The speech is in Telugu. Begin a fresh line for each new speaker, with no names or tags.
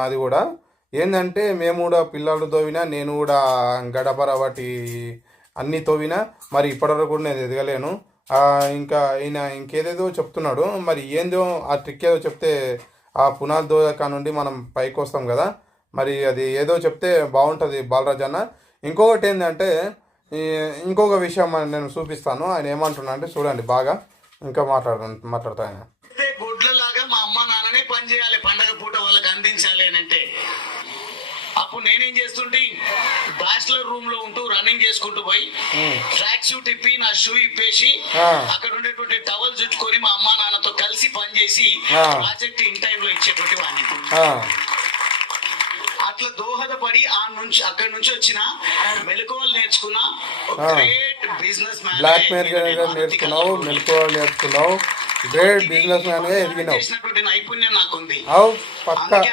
మాది కూడా ఏంటంటే మేము కూడా పిల్లలు తోవినా నేను కూడా గడపర వాటి అన్నీ తోవినా మరి ఇప్పటివరకు కూడా నేను ఎదగలేను. ఇంకా ఈయన ఇంకేదేదో చెప్తున్నాడు. మరి ఏందో ఆ ట్రిక్ ఏదో చెప్తే ఆ పునాది దోక నుండి మనం పైకి వస్తాం కదా. మరి అది ఏదో చెప్తే బాగుంటుంది బాలరాజ్ అన్న. ఇంకొకటి ఏంటంటే ఇంకొక విషయం నేను చూపిస్తాను. ఆయన ఏమంటున్నా అంటే చూడండి బాగా. ఇంకా మాట్లాడు ఆయన
వాళ్ళకి అందించాలి అని అంటే అప్పుడు నేనేం చేస్తుంటే? బ్యాచిలర్ రూమ్లో ఉంటూ రన్నింగ్ చేసుకుంటూ పోయి ట్రాక్ షూట్ ఇప్పి నా షూ ఇప్పేసి. అక్కడ ఉండేటువంటి టవల్ చుట్టుకొని మా అమ్మ నాన్నతో కలిసి పని చేసి
ఆ.
ప్రాజెక్ట్ ఇన్ టైం లో ఇచ్చేటువంటి వాడిని. అట్లా దోహదపడి ఆ నుంచి అక్కడ నుంచి వచ్చిన మెలకువలు నేర్చుకున్న. గ్రేట్ బిజినెస్ మ్యాన్
నేర్చుకున్నావు మెలకువ నేర్చుకున్నావు. గ్రేట్ బిజినెస్ మ్యాన్గా ఎదిగినావు.
చేసినటువంటి నైపుణ్యం నాకుంది.
అవు పక్క.